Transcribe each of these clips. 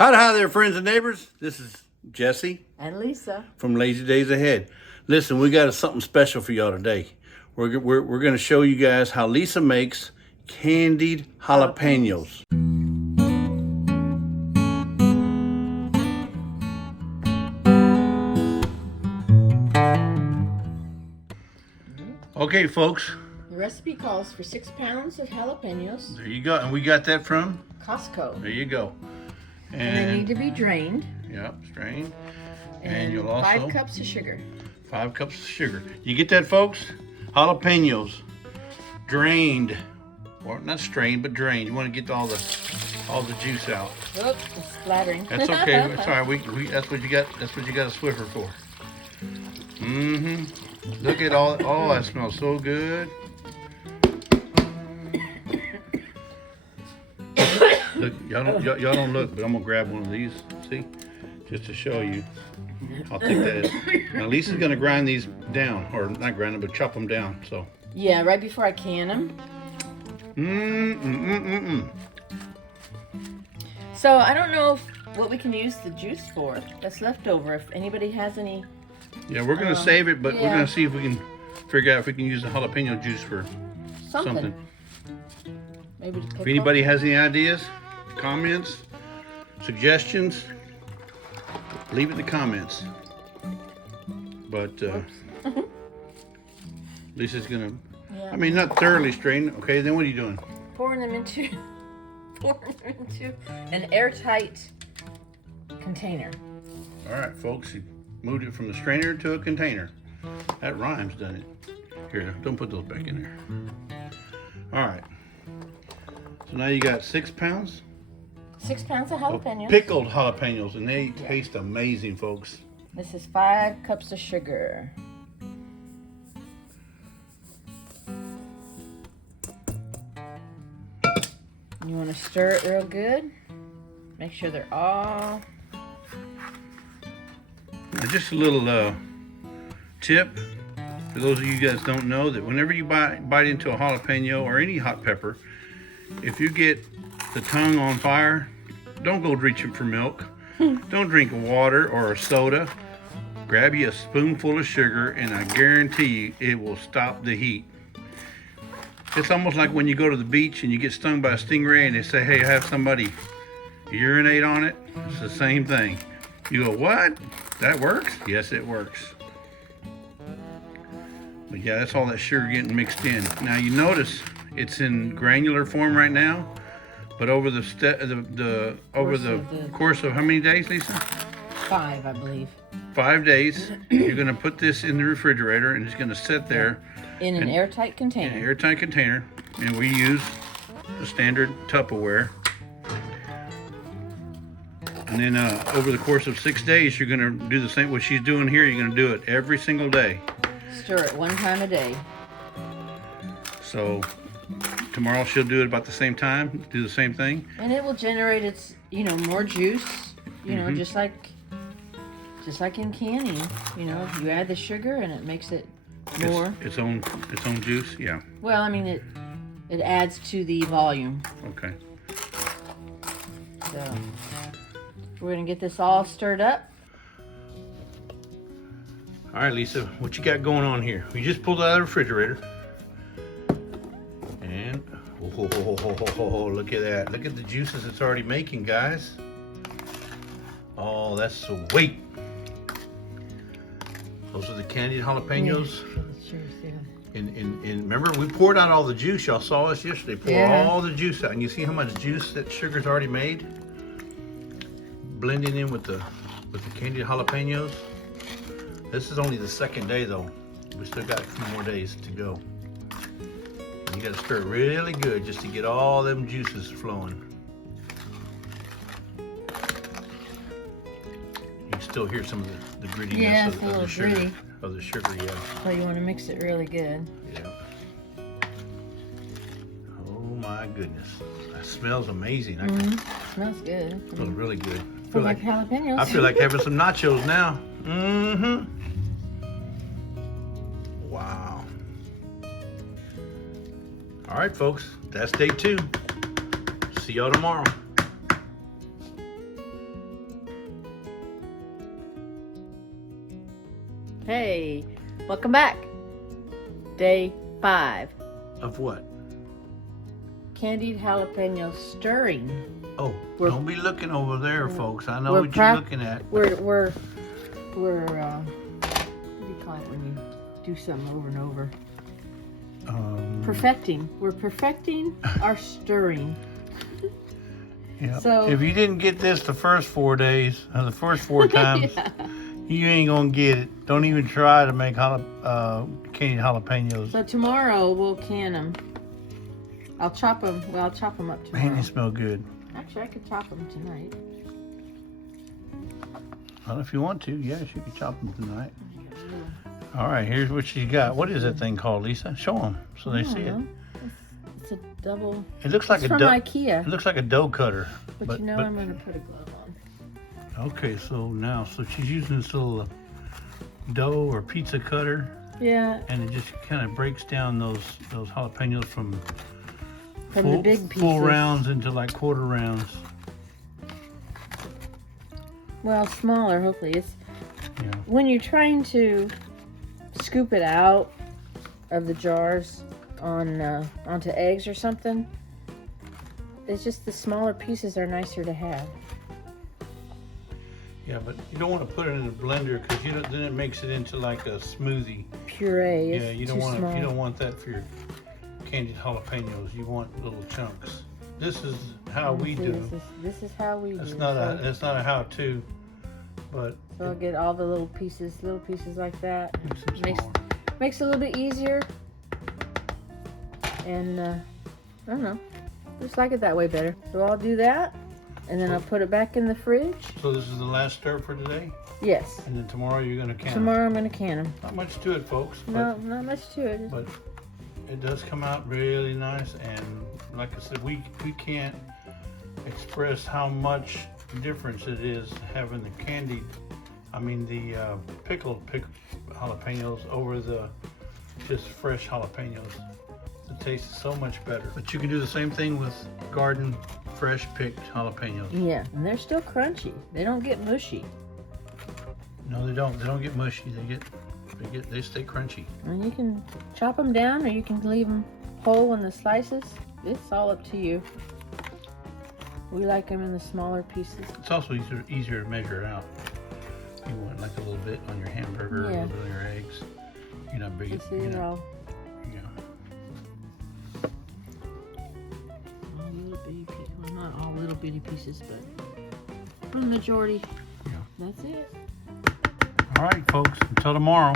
Hi there, friends and neighbors. This is Jesse And Lisa. from Lazy Days Ahead. Listen, we got something special for y'all today. We're going to show you guys how Lisa makes candied jalapeños. Okay, folks. The recipe calls for 6 pounds of jalapenos. There you go. And we got that from Costco. There you go. And they need to be drained. Yep, strained. And you'll also 5 cups of sugar. 5 cups of sugar. You get that, folks? Jalapeños, drained, or not strained, but drained. You want to get all the juice out. Oops, it's splattering. That's okay. It's all right. We that's what you got. That's what you got a Swiffer for. Look at all. Oh, that smells so good. Look, y'all don't look, but I'm gonna grab one of these. See, just to show you. I'll take that. Now Lisa's gonna grind these down, or not grind them, but chop them down. So. Yeah, right before I can them. So I don't know what we can use the juice for. That's left over. If anybody has any. Yeah, we're gonna save it, but yeah. we're gonna see if we can figure out if we can use the jalapeno juice for something. Maybe. If anybody has any ideas, comments, suggestions, leave it in the comments. But Lisa's gonna, Yeah. I mean, not thoroughly strain. Okay, then what are you doing? Pouring them into an airtight container. All right, folks, you moved it from the strainer to a container. That rhymes, doesn't it? Here, don't put those back in there. All right. So now you got 6 pounds. 6 pounds of jalapenos. Pickled jalapenos, and they taste amazing, folks. This is 5 cups of sugar. You want to stir it real good. Make sure they're all. Now, just a little tip for those of you guys don't know that whenever you bite into a jalapeno or any hot pepper, if you get the tongue on fire, don't go reaching for milk. Don't drink water or a soda. Grab you a spoonful of sugar, and I guarantee you it will stop the heat. It's almost like when you go to the beach and you get stung by a stingray and they say, hey, have somebody urinate on it. It's the same thing. You go, what? That works? Yes, it works. But yeah, that's all that sugar getting mixed in. Now you notice it's in granular form right now, but over the course of how many days, Lisa? 5, I believe. 5 days. You're gonna put this in the refrigerator, and it's gonna sit there In an airtight container. in an airtight container, and we use the standard Tupperware. And then over the course of 6 days, you're gonna do the same. What she's doing here, you're gonna do it every single day. Stir it 1 time a day. So tomorrow she'll do it about the same time, do the same thing. And it will generate its, more juice. Just like in canning. You add the sugar and it makes it more. Its own juice, yeah. Well, I mean it adds to the volume. Okay. So we're gonna get this all stirred up. All right, Lisa, what you got going on here? We just pulled it out of the refrigerator. And, look at that. Look at the juices it's already making, guys. Oh, that's sweet. Those are the candied jalapeños. And remember, we poured out all the juice. Y'all saw us yesterday. Pour all the juice out. And you see how much juice that sugar's already made? Blending in with the candied jalapeños. This is only the 2nd day, though. We still got a few more days to go. And you got to stir it really good just to get all them juices flowing. You can still hear some of the grittiness of the sugar. Gritty. Of the sugar, yeah. So you want to mix it really good. Yeah. Oh my goodness, that smells amazing. Smells good. It smells really good. Jalapenos. I feel like having some nachos now. Wow. All right, folks, that's day 2. See y'all tomorrow. Hey, welcome back. Day 5. Of what? Candied jalapeno stirring. Oh, We're- don't be looking over there, folks. I know we're what you're looking at. We're what do you call it when you do something over and over? Perfecting. We're perfecting our stirring. Yeah. So- if you didn't get this the first 4 days, or the first 4 times, Yeah. you ain't gonna get it. Don't even try to make candied jalapenos. So tomorrow we'll can them. I'll chop them. Well, I'll chop them up tomorrow. Man, they smell good. Actually, I could chop them tonight. Well, if you want to, yes, you can chop them tonight. All right, here's what she got. What is that thing called, Lisa? Show them so they see it. It's a double. It looks like It's a from dough. IKEA. It looks like a dough cutter. But you know, I'm gonna put a glove on. Okay, so she's using this little dough or pizza cutter, Yeah, and it just kind of breaks down those jalapenos from the big pieces. full rounds into like quarter rounds. Well, smaller. Hopefully, it's Yeah. when you're trying to scoop it out of the jars onto eggs or something. It's just the smaller pieces are nicer to have. Yeah, but you don't want to put it in a blender because then it makes it into like a smoothie. Puree is Yeah, you too don't want small. you don't want that for your candied jalapenos. You want little chunks. This is how we See, do. This is how we It's do. not a how-to, but So I'll get all the little pieces like that. makes them Makes smaller. makes it a little bit easier. And I don't know, just like it that way better. So I'll do that, and then I'll put it back in the fridge. So this is the last stir for today, Yes. and then tomorrow you're gonna can 'em. Tomorrow I'm gonna can them. Not much to it, folks. No, not much to it. But it does come out really nice, and like I said, we can't express how much difference it is having the pickled jalapenos over the just fresh jalapenos. The taste is so much better. But you can do the same thing with garden fresh picked jalapenos. Yeah, and they're still crunchy. They don't get mushy. No, they don't. They don't get mushy. They stay crunchy. And you can chop them down, or you can leave them whole in the slices. It's all up to you. We like them in the smaller pieces. It's also easier to measure it out. You want like a little bit on your hamburger, a Yeah. little bit on your eggs. You're not big. See, they're all Yeah. little bitty pieces. Well, not all little bitty pieces, but the majority. Yeah. That's it. All right, folks. Until tomorrow.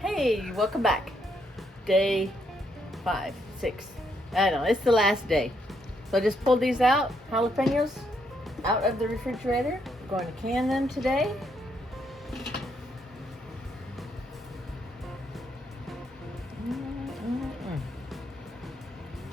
Hey, welcome back. Day 5, 6. I don't know, it's the last day. So I just pulled these out, jalapenos, out of the refrigerator. We're going to can them today.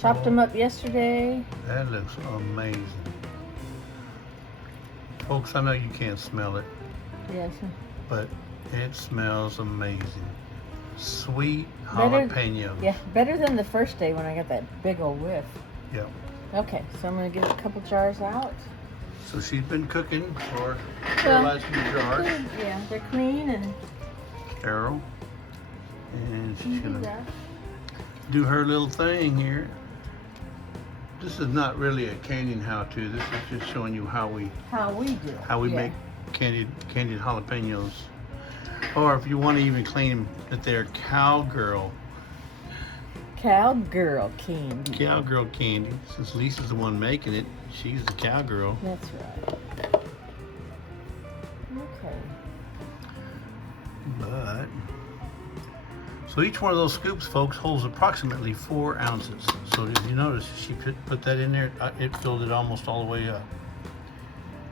Chopped them up yesterday. That looks amazing. Folks, I know you can't smell it, Yes. but it smells amazing. Sweet Better- jalapenos. Yeah, better than the first day when I got that big old whiff. Yep. Okay, so I'm going to get a couple jars out. So she's been cooking for Well, sterilizing the jars. Yeah, they're clean and Sterile. And she's do gonna that. do her little thing here. This is not really a canning how-to. This is just showing you how we How we make candied jalapenos. Or if you want to even claim them that they're cowgirl Cowgirl candy. cowgirl candy. Since Lisa's the one making it, she's the cowgirl. That's right. Okay. But so each one of those scoops, folks, holds approximately 4 ounces. So did you notice she put that in there? It filled it almost all the way up.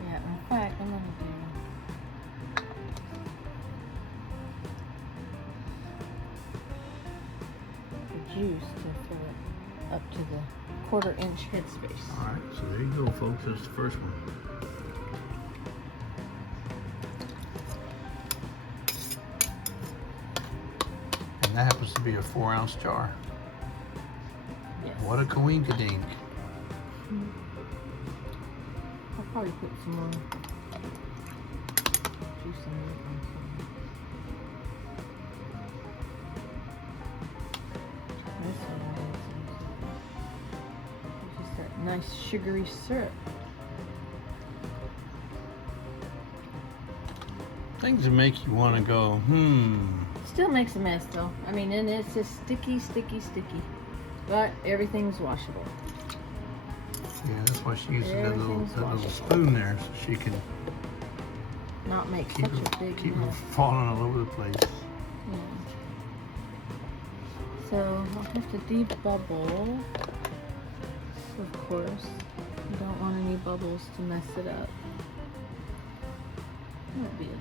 Yeah, in fact, I'm gonna do the juice to fill it up to the 1/4 inch headspace. All right, so there you go, folks. That's the first one. And that happens to be a 4-ounce jar. Yes. What a coinkadink. Probably put some more juice in it. This one I did some. It's just that nice sugary syrup. Things that make you want to go, Still makes a mess though. I mean, and it's just sticky, sticky, sticky. But everything's washable. Yeah, that's why she uses that little Everything's spoon there, so she can Not make keep such a big it mess. falling all over the place. Yeah. So I'll have to debubble. Of course, you don't want any bubbles to mess it up. That might be maybe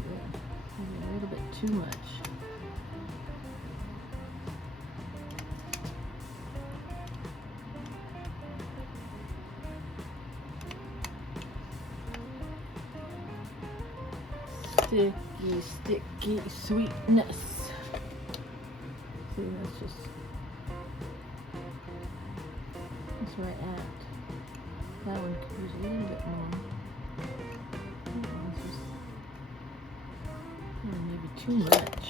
a little bit too much. Sticky sweetness. See, that's where I at. That one could use a little bit more. That one's just maybe too much.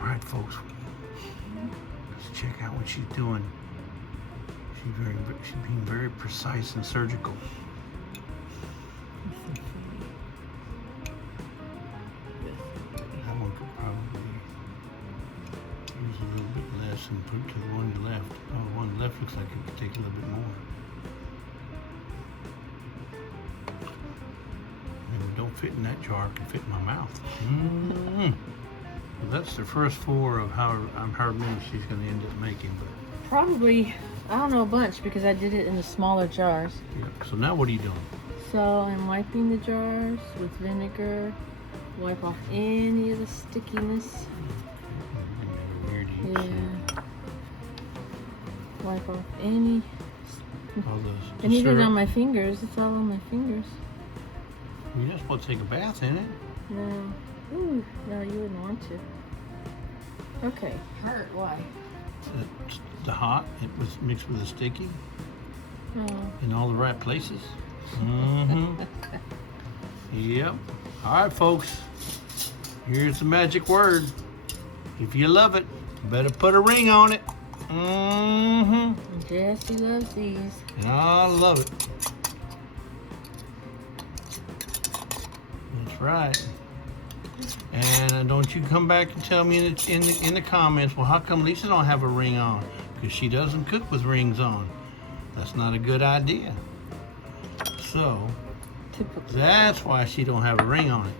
All right, folks. Let's check out what she's doing. She's being very precise and surgical. That one could probably use a little bit less and put it to the one left. Oh, the one left looks like it could take a little bit more. Maybe it don't fit in that jar, it can fit in my mouth. Well, that's the first 4 of how many she's going to end up making. But Probably, I don't know, a bunch because I did it in the smaller jars. yeah. So now what are you doing? So I'm wiping the jars with vinegar. Wipe off any of the stickiness. Yeah. Wipe off any. All the And even syrup. on my fingers, it's all on my fingers. You're not supposed to take a bath in it. No. Ooh, no, you wouldn't want to. Okay. Hurt, why? The hot, it was mixed with the sticky Oh. in all the right places. Yep. All right, folks. Here's the magic word. If you love it, you better put a ring on it. Jesse loves these. And I love it. That's right. And don't you come back and tell me in the comments, well, how come Lisa don't have a ring on? Because she doesn't cook with rings on. That's not a good idea. So Typical. that's why she don't have a ring on it.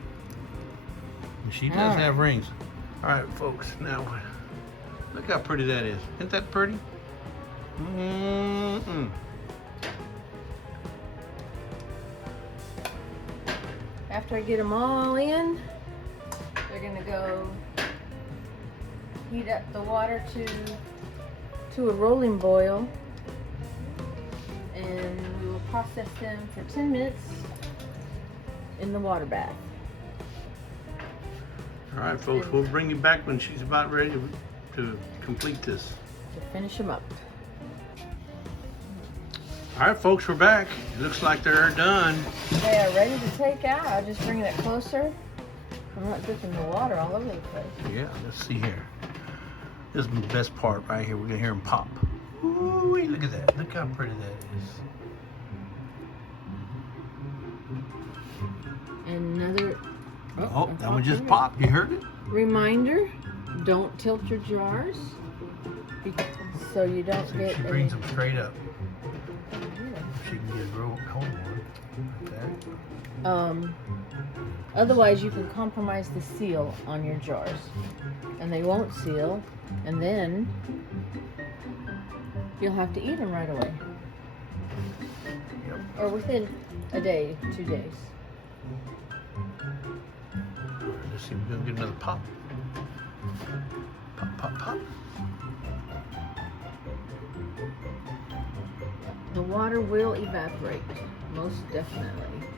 And she does have rings. All right, folks. Now look how pretty that is. Isn't that pretty? After I get them all in, they're gonna go heat up the water to a rolling boil, and we will process them for 10 minutes in the water bath. All right, folks. We'll bring you back when she's about ready to complete this. To finish them up. All right, folks, we're back. It looks like they're done. They are ready to take out. I'll just bring it closer. I'm not dripping the water all over the place. Yeah, let's see here. This is the best part right here. We're gonna hear them pop. Ooh, look at that. Look how pretty that is. Another. Oh, that one just popped. You heard it? Reminder: don't tilt your jars, so you don't So get. she brings them straight up. She can get a real cold one like that. Otherwise, you can compromise the seal on your jars, and they won't seal, and then you'll have to eat them right away, Yep. or within a day, 2 days. Let's see, we're gonna get another pop. Pop, pop, pop. The water will evaporate, most definitely.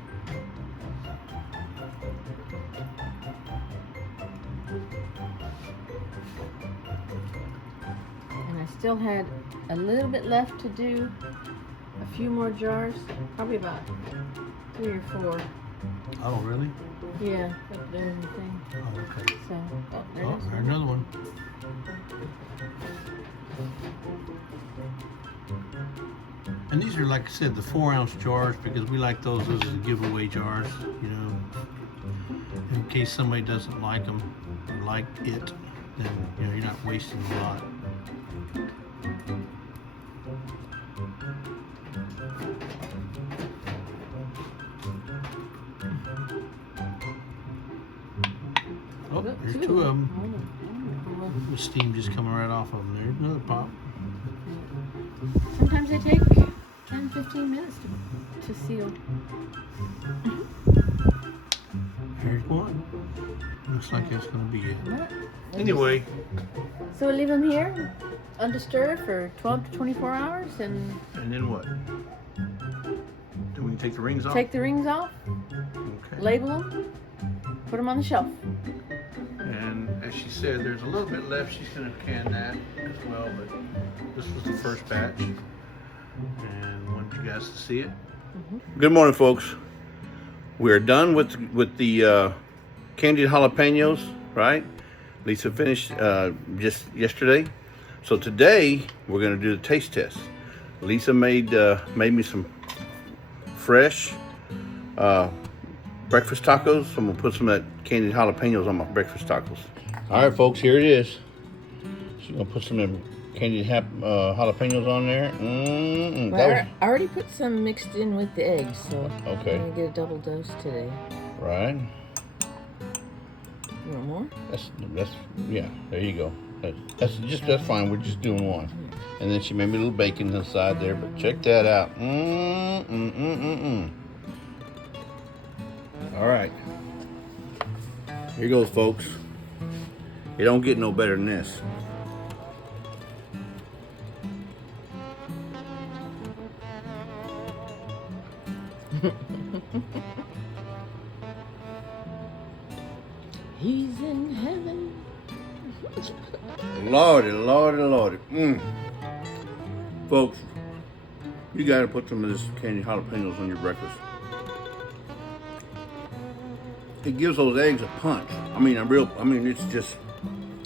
And I still had a little bit left to do a few more jars, probably about 3 or 4. Oh, really? Yeah, up there in the thing. Oh, okay. So, oh, there Oh, it is. there's another one. And these are, like I said, the 4-ounce jars because we like those. Those are the giveaway jars, you know. In case somebody doesn't like them or like it, then you know you're not wasting a lot. Oh, there's 2 of them. The steam just coming right off of them. There's another pop. Sometimes they take 10, 15 minutes to seal. Here's one. Looks like that's going to be it. Right. Anyway, So we leave them here undisturbed for 12 to 24 hours and and then what? Do we take the rings off? take the rings off, Okay. label them, put them on the shelf. And as she said, there's a little bit left. She's going to can that as well, but this was the first batch, and wanted you guys to see it. Good morning, folks. We're done with the candied jalapenos, right? Lisa finished just yesterday. So today we're going to do the taste test. Lisa made me some fresh breakfast tacos. So I'm gonna put some of that candied jalapenos on my breakfast tacos. All right, folks, here it is. She's gonna put some of them candied jalapenos on there. I already put some mixed in with the eggs, so Okay. I'm gonna get a double dose today. Right. You want more? That's yeah. There you go. That's fine. We're just doing one. And then she made me a little bacon inside there. But check that out. All right. Here goes, folks. It don't get no better than this. He's in heaven. Lordy, lordy, lordy. Folks, you gotta put some of this candied jalapenos on your breakfast. It gives those eggs a punch.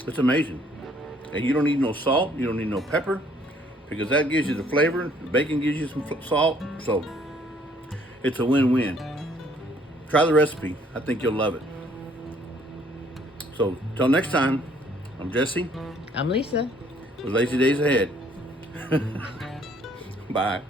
It's amazing. And you don't need no salt, you don't need no pepper, because that gives you the flavor. The bacon gives you some salt, so it's a win-win. Try the recipe. I think you'll love it. So, till next time, I'm Jesse. I'm Lisa. With Lazy Days Ahead. Bye.